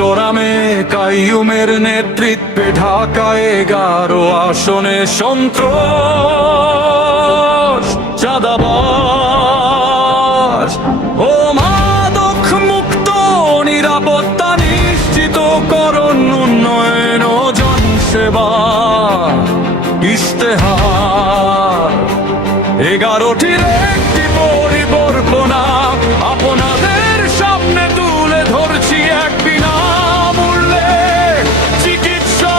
তোরামে কাইয়ুমের নেতৃত্বে ঢাকায় 11 আসনে সন্ত্রাস চাঁদাবাজ ও মাদক মুক্ত নিরাপত্তা নিশ্চিতকরণ উন্নয়ন ও জনসেবা ইস্তেহার 11টির একটি পরিকল্পনা আপনাদের সামনে তুলে ধরছি। এক বিনামূল্যে চিকিৎসা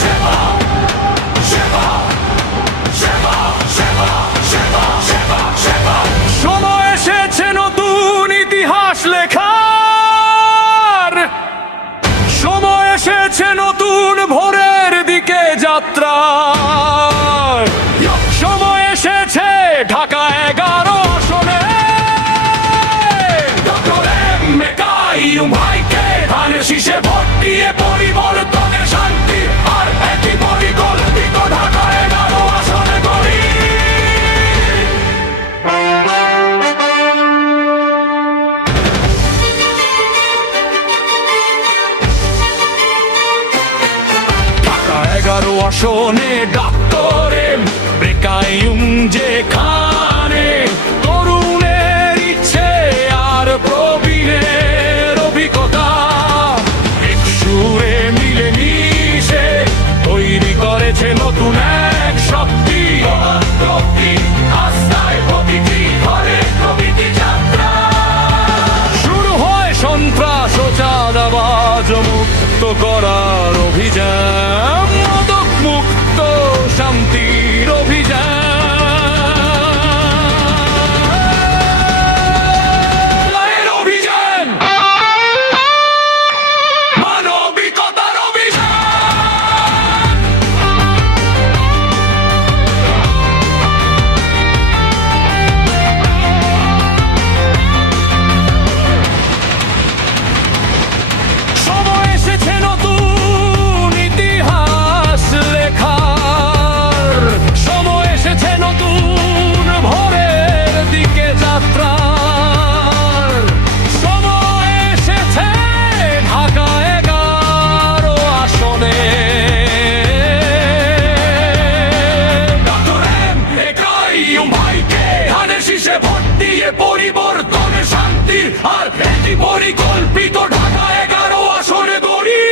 সেবা সেবা সেবা সেবা সেবা সেবা সেবা। সময় এসেছে নতুন ইতিহাস লেখার, সময় এসেছে নতুন ভোরের দিকে যাত্রা, সময় এসেছে ঢাকা 11 আসনে ডক্টর এম এ কাইয়ুম ভাইকে ধানের শীষে ভোট দিয়ে পরিবর্তনের শান্তি আর একটি পরিকল্পিত ঢাকা 11 আসনে গড়ি। ঢাকা 11 আসনে ডক্টর এম এ কাইয়ুম যেখানে তরুণের ইচ্ছে আর প্রবীণের অভিজ্ঞতা এক সুরে মিলে মিশে তৈরি করেছে নতুন এক শক্তি। আস্থায় প্রতিটি ঘরে প্রভৃতি যাত্রা শুরু হয় সন্ত্রাস ও চাঁদাবাজ মুক্ত করার অভিযান, মাদক মুক্ত শান্তির অভিযান। অভিযান মানবিকতার অভিযান। সময় এসেছে নতুন ইতিহাস লেখার, সময় এসেছে নতুন ভোরের দিকে যাত্রার, সময় এসেছে ঢাকা 11 আসনে ডক্টর এম এ কাইয়ুম ভাইকে ধানের শীষে ভোট দিয়ে পরিবর্তনের শান্তি আর একটি পরিকল্পিত ঢাকা 11 আসনে গড়ি।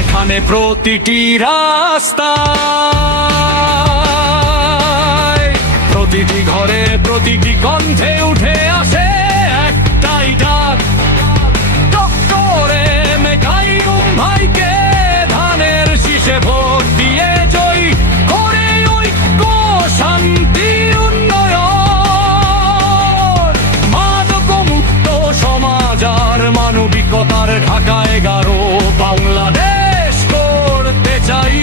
এখানে প্রতিটি রাস্তায় প্রতিটি ঘরে প্রতিটি কণ্ঠে উঠে আসে একটাই ডাক, ডক্টর এম এ কাইয়ুম ভাইকে ধানের শীষে ভোট দিয়ে জয়ী করে ঐক্য শান্তি উন্নয়ন মাদক মুক্ত সমাজ আর মানবিকতার ঢাকা 11 বাংলাদেশ করতে চাই।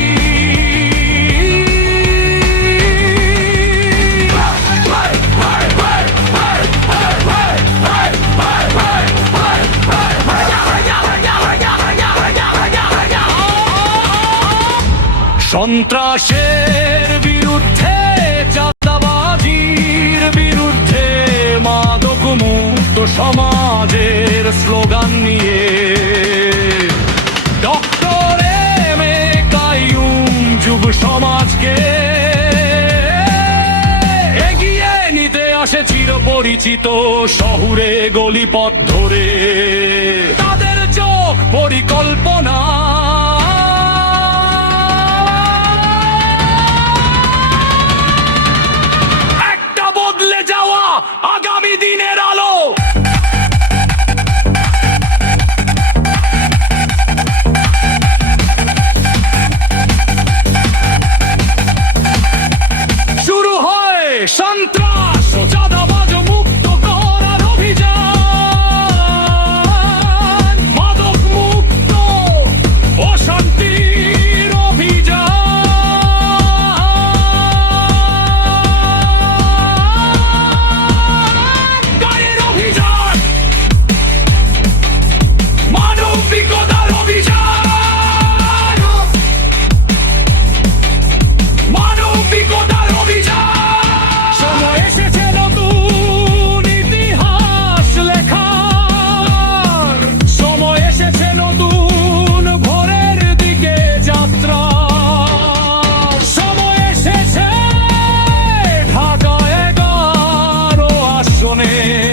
সন্ত্রাসের বিরুদ্ধে চাঁদাবাজির বিরুদ্ধে মাদক মুক্ত সমাজের স্লোগান নিয়ে ডক্টর এম এ কাইয়ুম যুব সমাজকে এগিয়ে নিতে আসে চিরপরিচিত শহুরে গলিপথ ধরে তাদের চোখ পরিকল্পনা আগামী দিনের আলো। শুরু হয় সন্ত্রাস ও চাঁদাবাজ মুক্ত করার অভিযান। নির্বাচনে